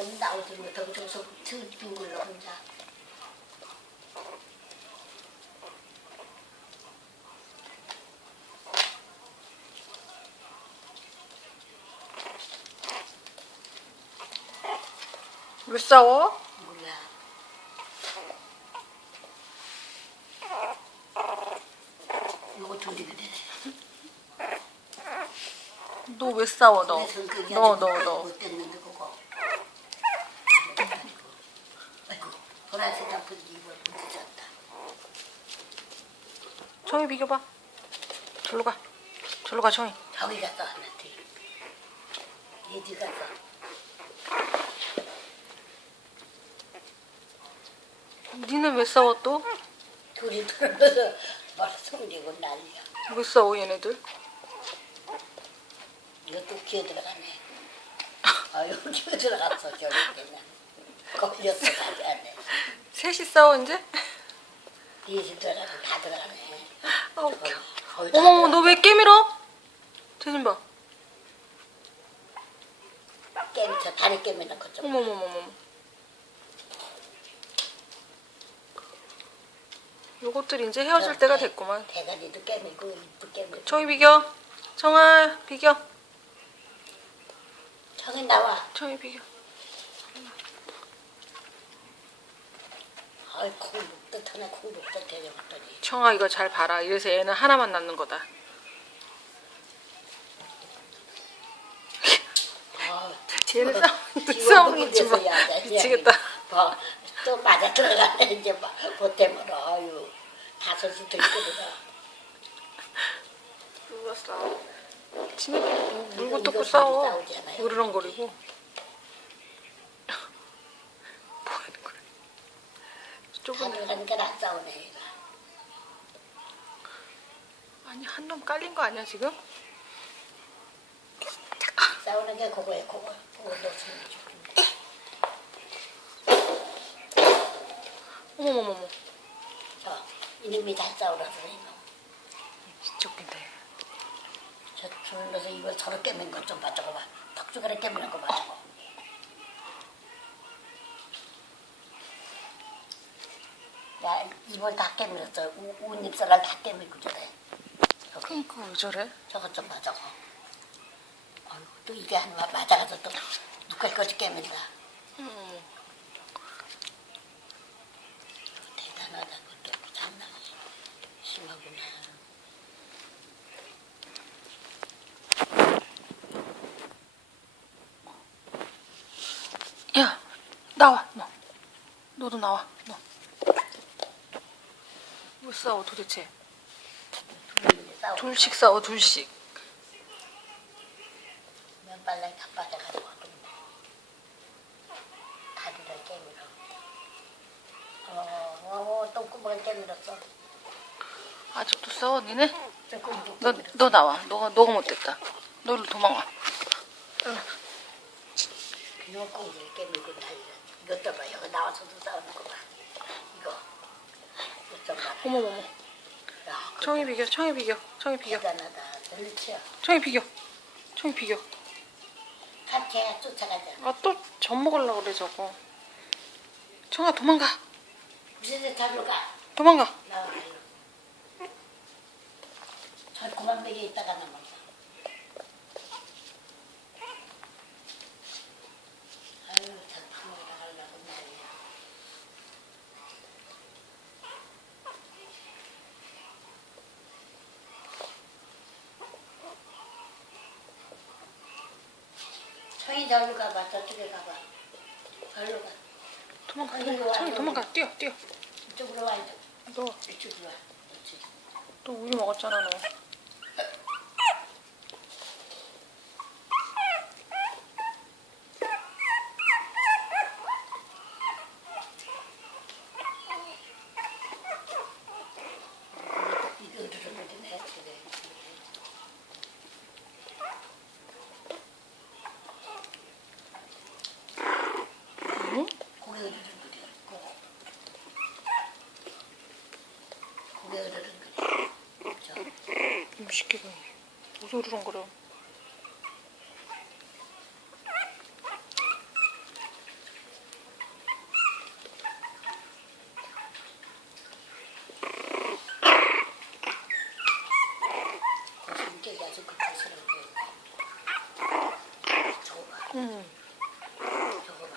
그건 나오지 못하고 저기서 빙글로 혼자. 왜 싸워? 몰라. 이거 둘이 그래. 너 왜 싸워 너? 너. 못 됐는데 그거. 아이고 보라색 아픈 입을 부딪혔다. 정이 비켜봐. 절로 가. 절로 가 정이. 저기 갔어 하나한테. 얘들 갔어. 니네 왜 싸워 또? 둘이 들어서 막 숨기고 난리야. 왜 싸워 얘네들? 이것도 기어 들어가네. 아유 기어 들어갔어 결국에는. 걸렸어 답이 안 돼. 셋이 싸워 이제? 넷이 들어가고 다 들어가네. 아 웃겨. 거의 다 어머 너 들어가. 왜 깨밀어? 대좀 봐. 저 다리 깨미는 것 좀. 어머머머머. 요것들 이제 헤어질 때가 됐구만. 대가리도 깨미고 입도 깨미고. 정이 비겨. 정아 비겨. 저기 나와. 정이 비겨. 아이 콩국듯하네 콩국듯 대접했더니. 청아 이거 잘 봐라. 이래서 애는 하나만 낳는 거다. 아, 쟤는 싸우는 지 마. 미치겠다. 또 맞아 들어가네 이제 보태물어. 아유 다섯이 들끓어가. 누가 싸워? 지네끼리 물고 뜯고 싸워. 으르렁거리고. 뭐 하는 거야? 다 좁은 들어가니까 안 싸우네 얘가. 아니 한 놈 깔린 거 아니야 지금? 싸우는 게 그거야 그거. 그거 놓치는 게 어머머머머. 저 이놈이 다 싸우라서 이놈. 진짜 웃긴다. 얘. 저 줄러서 이걸 서로 깨민 것 좀 봐. 저거 봐. 턱주가리 깨미는 거 봐. 저거. 야 입을 다 깨물었어. 웃입살을 다 깨물고 저래. 저기. 그러니까 왜 저래? 저것 좀 봐. 저거. 아이고 또 이게 한 번 맞아가서 또 누갈까지 깨물다. 대단하다. 그것도 장난 심하구나. 야 나와 너. 너도 나와 너. 왜 싸워 도대체? 둘이 싸우고 둘씩 싸워 둘씩. 면발랑이 다 빠져가지고 다리를 깨물어. 똥구멍을 깨물었어. 아직도 싸워 니네? 똥구멍 너 나와. 너가 못됐다. 너로 도망가. 그냥 꽁지를 깨물고 난리야. 이것도 봐. 여기 나와서도 싸우는 거 봐. 이거 좀 봐. 어머머머. 야, 청이 비겨. 청이 비겨. 청이 비겨. 대단하다. 그렇지요. 청이 비겨. 청이 비겨. 같이 쫓아가자. 아 또 젖 먹으려고 그래 저거. 청아 도망가. 무슨 데 잡으러 가? 도망가. 나와. 저 그만 먹여 있다가 나만. 아유, 참 부모가 하려고 난리야. 청이 저리로 가봐. 저쪽에 가봐. 저리로 가. 도망가. 아니, 도망가. 이거 청이 와, 도망가. 뛰어. 이쪽으로 와. 이쪽. 너 이쪽으로 와. 그렇지. 우유 먹었잖아 너. 이거 들어보네. 그래. 응? 고개 흐르는 거려. 고개 흐르는 거려. 저. 이 새끼가 무소리렁거려. 여기가 아주 급하시는 거. 저거 봐. 저거 봐.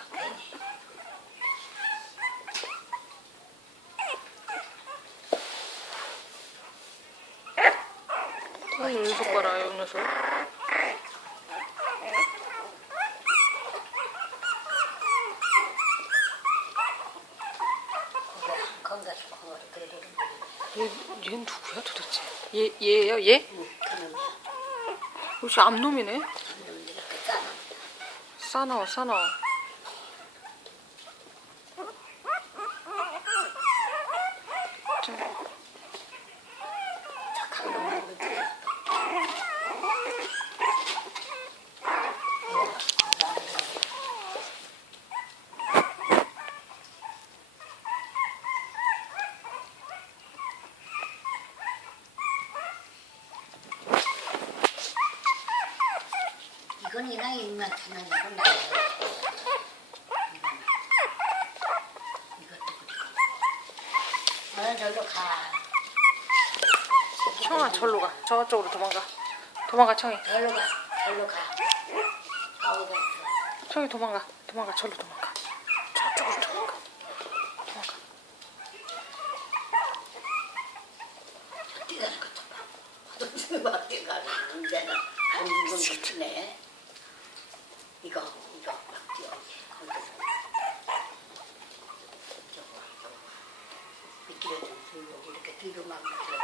괜히. 여기서 봐라, 이 녀석. 그거 건강 좋고 그래도 얘 누구야 도대체? 얘예요? 얘? 그놈이야. 역시 암놈이네. 그놈이 이렇게 싸나. 싸나워 싸나워. 착한 놈을 또. 이건 이랑 이만큼은 이건 나요. 이것도 그리고. 너는 절로 가. 청아 절로 가. 저쪽으로 도망가. 도망가 청이. 절로 가. 절로 가. 아우가 있어. 청이 도망가. 도망가. 절로 도망가. 저쪽으로 도망가. 도망가. 뛰어가는 것도 봐. 화장실 막 뛰어가는 이제는 한국은 미치네. 이거 막 뛰어. 저거. 미끼를 좀 들고 이렇게 뒤로 막 미끼를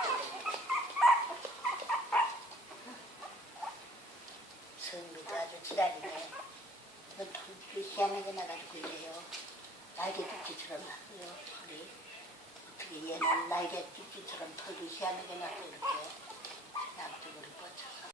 선미도 아주 지랄이네. 넌 털이 희한하게 나가지고 이래요. 날개 띠띠처럼 나요, 털이. 어떻게 얘는 날개 띠띠처럼 털이 희한하게 나고 이렇게 양쪽으로 뻗쳐서.